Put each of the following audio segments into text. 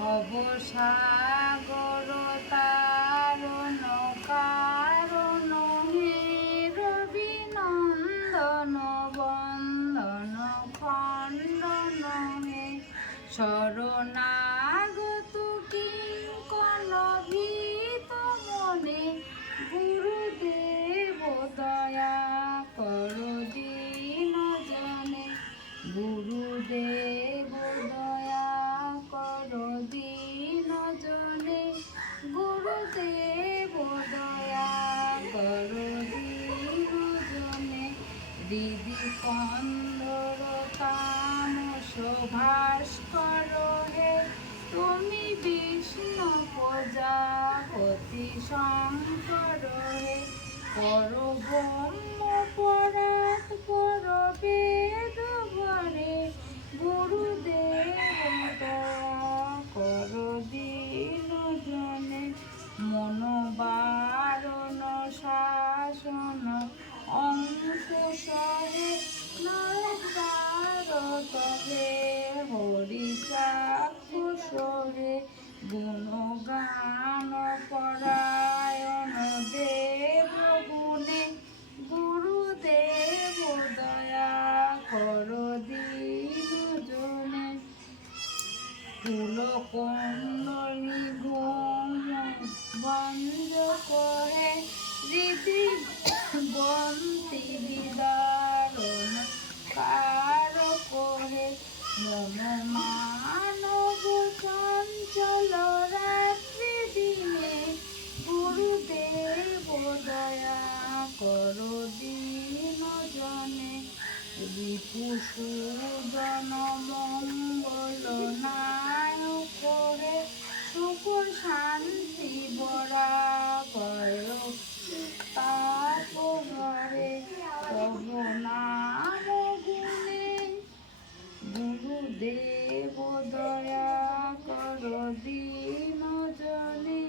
ভবসাগর তারণ কারণ হে রবিনন্দন বন্দন খণ্ডন হে শরণাগত কিঙ্কর ভীত মনে গুরুদেব দয়া কর দীন জনে গুরুদেব দয়া কর দীন জনে গুরুদেব দয়া কর দীন জনে দিদি কন্দর তামস ভাস্কর হে তুমি বিষ্ণু প্রজাপতি শঙ্কর হে পর ব্রহ্ম পরাৎ পর বেদ ভরে গুরুদেব দয়া কর দীন জনে মনোবারণ শাসন অঙ্কুশ হে নারদ হে হরিচাক্ষুষ হে গুণগান পরায়ণ দেব গুণে গুরুদেব দয়া কর দীন জনে কুলকুণ্ডলী ঘুম ভঞ্জ করে রীতি বন্তি বিদারণ কার করে মন মানব চঞ্চল রাত্রি দিনে গুরুদেব দয়া কর দীন জনে রিপুসূদন মঙ্গল নায়ক হে সুখ শান্তি বরা ভয় তাপ হরে তব নাম গুণে গুরুদেব দয়া কর দীন জনে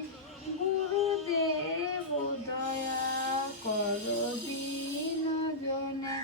গুরুদেব দয়া কর দীন জনে